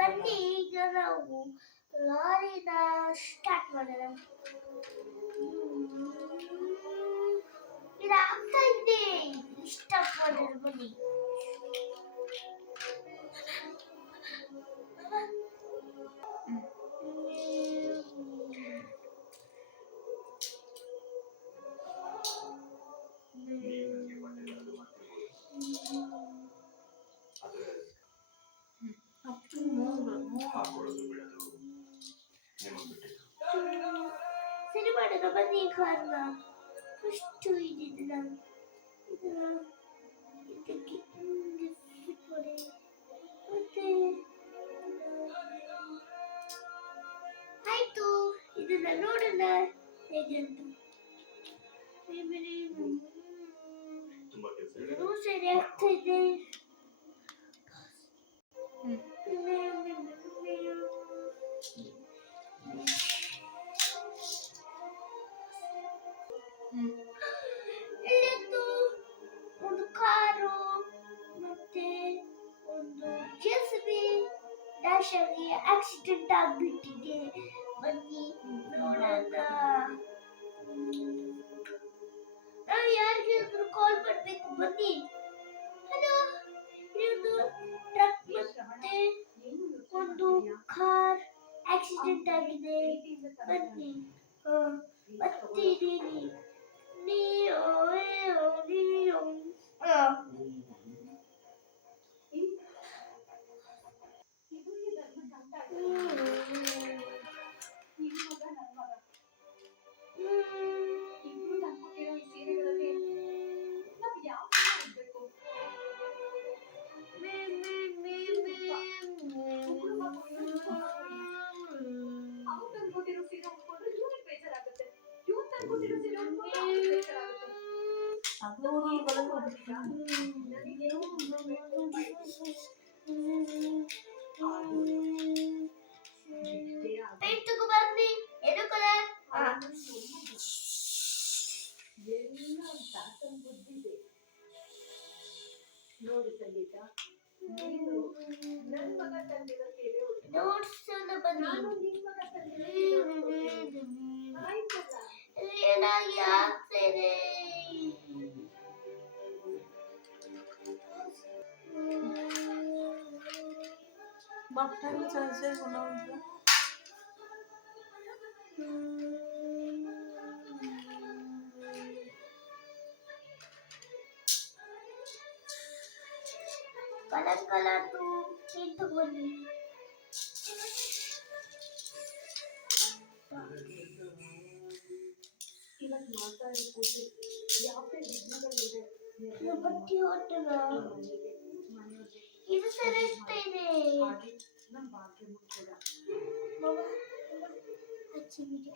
ಬನ್ನಿ ಈಗ ನಾವು ಲಾರಿನ ಸ್ಟಾರ್ಟ್ ಮಾಡೋಣ. ಇದು ಆಗ್ತಾ ಇದೆ, ಸ್ಟಾರ್ಟ್ ಮಾಡೋಣ ಬನ್ನಿ. ಸರಿ ಮಾಡೋಣ ಬನ್ನಿ ಕಾರ್ನ. ಫಸ್ಟ್ ಇದನ್ನ ಇದಕ್ಕೆ ಫಿಟ್ ಮಾಡಿ, ಮತ್ತೆ ಆಯ್ತು. ಇದನ್ನ ನೋಡೋಣ ಹೇಗೆ ಅಂತ. ಸರಿ ಆಗ್ತಾ ಇದೆ. ಇಲ್ಲಿಂದು ಒಂದು ಕಾರು ಮತ್ತೆ ಒಂದು ಜೆಸಿಬಿ ಡ್ಯಾಶ್ ಆಗಿ ಆಕ್ಸಿಡೆಂಟ್ ಆಗ್ಬಿಟ್ಟಿದೆ. ಬನ್ನಿ ನೋಡೋಣ. ನಾವು ಯಾರಿಗಾದ್ರೂ ಕಾಲ್ ಮಾಡ್ಬೇಕು. ಬನ್ನಿ. ಹಲೋ, ಇದು ಟ್ರಕ್ ಮತ್ತೆ ಒಂದು ಕಾರ್ ಆಕ್ಸಿಡೆಂಟ್ ಆಗಿದೆ. ಬನ್ನಿ. ಬರ್ತಿದ್ದೀನಿ. ಪೇಂಟುಗೂ ಬನ್ನಿ. ಏನು ಕಲರ್? ನೋಡಿ ಸಂಗೀತ, ನೋಟ್ಸ್ ಬನ್ನಿ. ಏನಾಗಿ ಆಗ್ತದೆ? Baktan çalışır buna oldu. Colour तू पेंट बनी. ಬಟ್ಟಿ ಹೊಟ್ಟನ ಇದು ಸರಿಸ್ತಾ ಇದೆ. ಹಚ್ಚಿ ವಿಡಿಯೋ